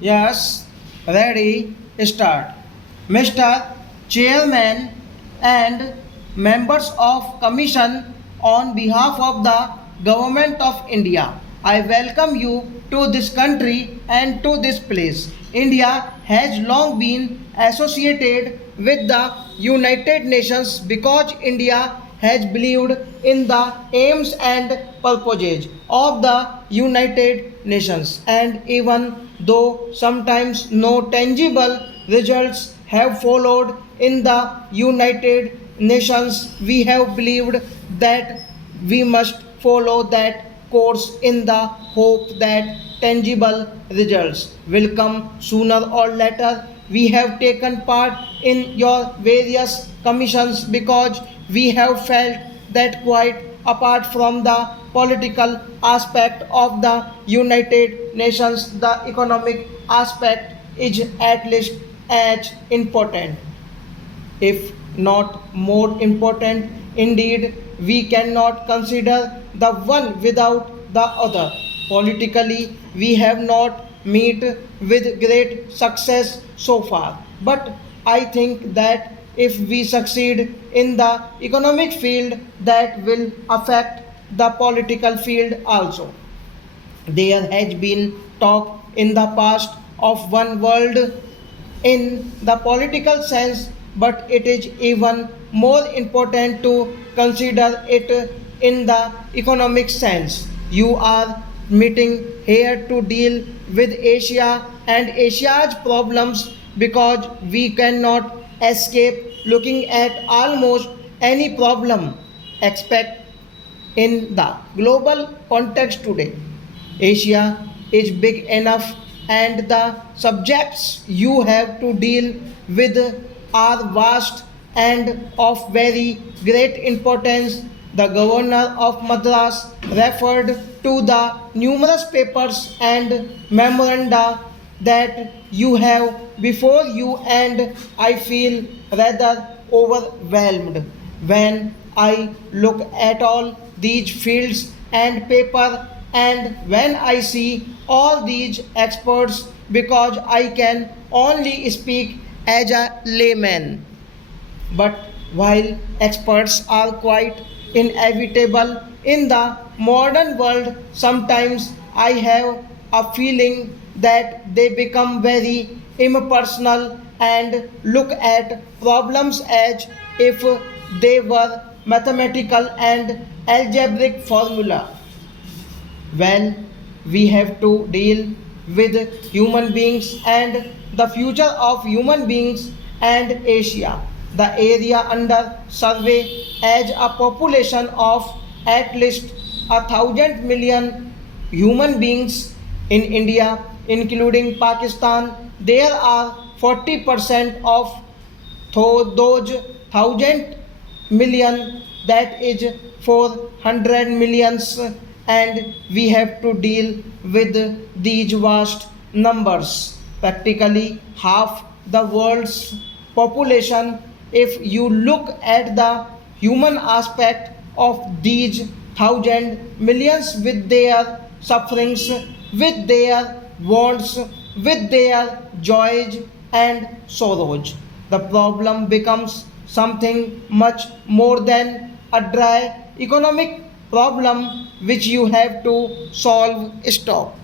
Yes, ready, start. Mr. Chairman and members of Commission, on behalf of the Government of India, I welcome you to this country and to this place. India has long been associated with the United Nations because India has believed in the aims and purposes of the United Nations, and even though sometimes no tangible results have followed in the United Nations, we have believed that we must follow that course in the hope that tangible results will come sooner or later. We have taken part in your various commissions because we have felt that quite apart from the political aspect of the United Nations, the economic aspect is at least as important, if not more important. Indeed, we cannot consider the one without the other. Politically, we have not met with great success so far, but I think that if we succeed in the economic field, that will affect the political field also. There has been talk in the past of one world in the political sense, but it is even more important to consider it in the economic sense. You are meeting here to deal with Asia and Asia's problems because we cannot escape looking at almost any problem expect in the global context today. Asia is big enough, and the subjects you have to deal with are vast and of very great importance. The governor of Madras referred to the numerous papers and memoranda that you have before you, and I feel rather overwhelmed when I look at all these fields and paper, and when I see all these experts, because I can only speak as a layman. But while experts are quite inevitable in the modern world, sometimes I have a feeling that they become very impersonal and look at problems as if they were mathematical and algebraic formula. Well, we have to deal with human beings and the future of human beings and Asia, the area under survey, as a population of at least 1,000 million human beings in India, including Pakistan. There are 40% of those 1,000 million, that is 400 millions, and we have to deal with these vast numbers, practically half the world's population. If you look at the human aspect of these 1,000 millions, with their sufferings, with their wants, with their joys and sorrows, the problem becomes something much more than a dry economic problem which you have to solve. Stop.